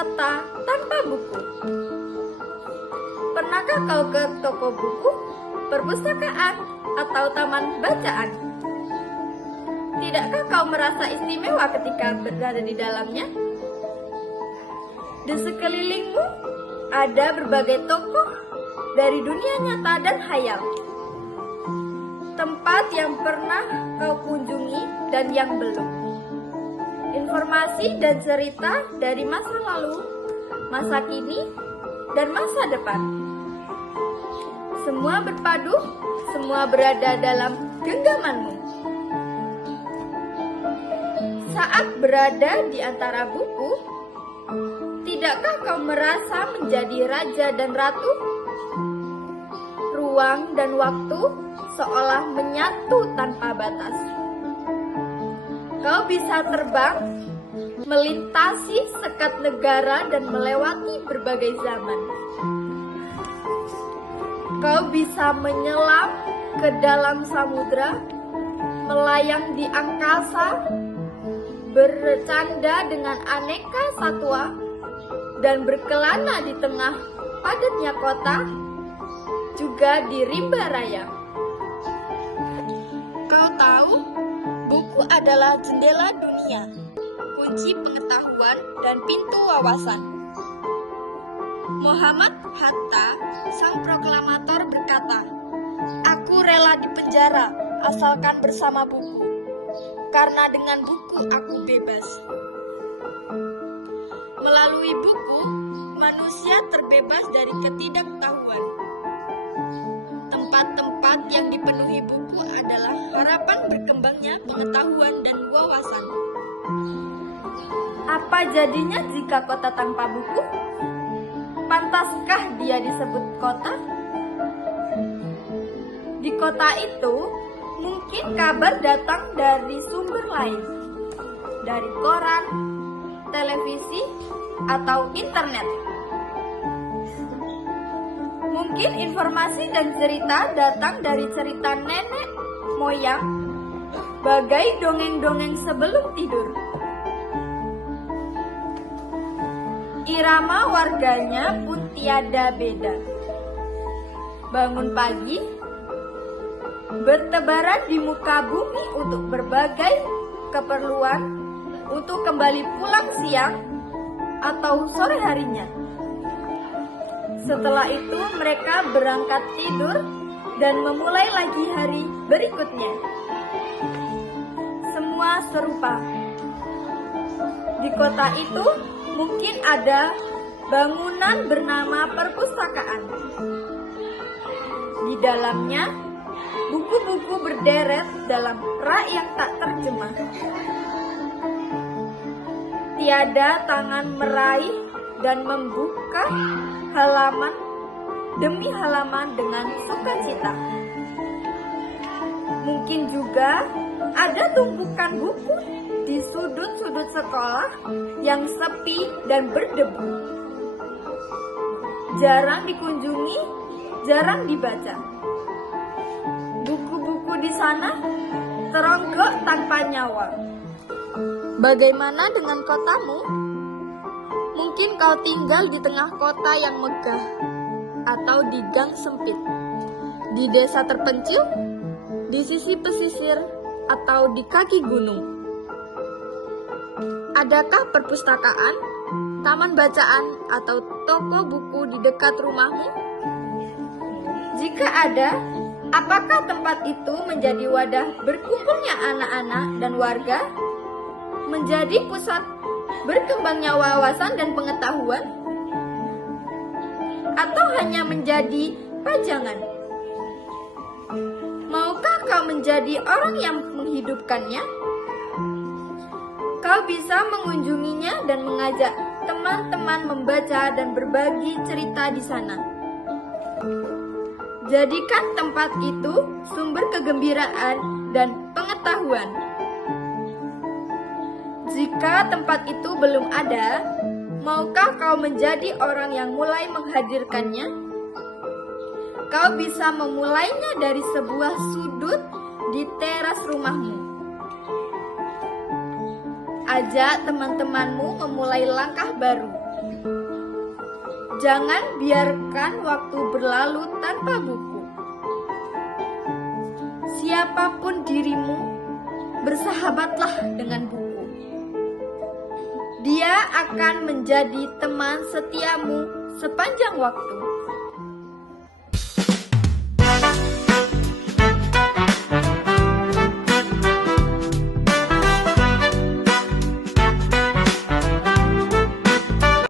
kota tanpa buku. Pernahkah kau ke toko buku, perpustakaan, atau taman bacaan? Tidakkah kau merasa istimewa ketika berada di dalamnya? Di sekelilingmu ada berbagai tokoh dari dunia nyata dan hayal. Tempat yang pernah kau kunjungi dan yang belum. Informasi dan cerita dari masa lalu, masa kini, dan masa depan. Semua berpadu, semua berada dalam genggamanmu. Saat berada di antara buku, tidakkah kau merasa menjadi raja dan ratu? Ruang dan waktu seolah menyatu tanpa batas. Kau bisa terbang, melintasi sekat negara dan melewati berbagai zaman. Kau bisa menyelam ke dalam samudra, melayang di angkasa, bercanda dengan aneka satwa, dan berkelana di tengah padatnya kota, juga di rimba raya. Kau tahu, buku adalah jendela dunia, kunci pengetahuan dan pintu wawasan. Muhammad Hatta, sang proklamator berkata, "Aku rela dipenjara asalkan bersama buku, karena dengan buku aku bebas." Melalui buku, manusia terbebas dari ketidaktahuan. Tempat-tempat yang dipenuhi buku adalah harapan berkembangnya pengetahuan dan wawasan. Apa jadinya jika kota tanpa buku? Pantaskah dia disebut kota? Di kota itu, mungkin kabar datang dari sumber lain, dari koran, televisi, atau internet. Mungkin informasi dan cerita datang dari cerita nenek moyang, bagai dongeng-dongeng sebelum tidur. Irama warganya pun tiada beda. Bangun pagi, bertebaran di muka bumi untuk berbagai keperluan, untuk kembali pulang siang atau sore harinya. Setelah itu mereka berangkat tidur dan memulai lagi hari berikutnya. Semua serupa. Di kota itu mungkin ada bangunan bernama perpustakaan. Di dalamnya buku-buku berderet dalam rak yang tak terjemah. Tiada tangan meraih dan membuka halaman demi halaman dengan sukacita. Mungkin juga ada tumpukan buku di sudut-sudut sekolah yang sepi dan berdebu. Jarang dikunjungi, jarang dibaca. Buku-buku di sana teronggok tanpa nyawa. Bagaimana dengan kotamu? Mungkin kau tinggal di tengah kota yang megah, atau di gang sempit, di desa terpencil, di sisi pesisir, atau di kaki gunung. Adakah perpustakaan, taman bacaan, atau toko buku di dekat rumahmu? Jika ada, apakah tempat itu menjadi wadah berkumpulnya anak-anak dan warga? Menjadi pusat berkembangnya wawasan dan pengetahuan? Atau hanya menjadi pajangan? Maukah kau menjadi orang yang menghidupkannya? Kau bisa mengunjunginya dan mengajak teman-teman membaca dan berbagi cerita di sana. Jadikan tempat itu sumber kegembiraan dan pengetahuan. Jika tempat itu belum ada, maukah kau menjadi orang yang mulai menghadirkannya? Kau bisa memulainya dari sebuah sudut di teras rumahmu. Ajak teman-temanmu memulai langkah baru. Jangan biarkan waktu berlalu tanpa buku. Siapapun dirimu, bersahabatlah dengan buku. Dia akan menjadi teman setiamu sepanjang waktu.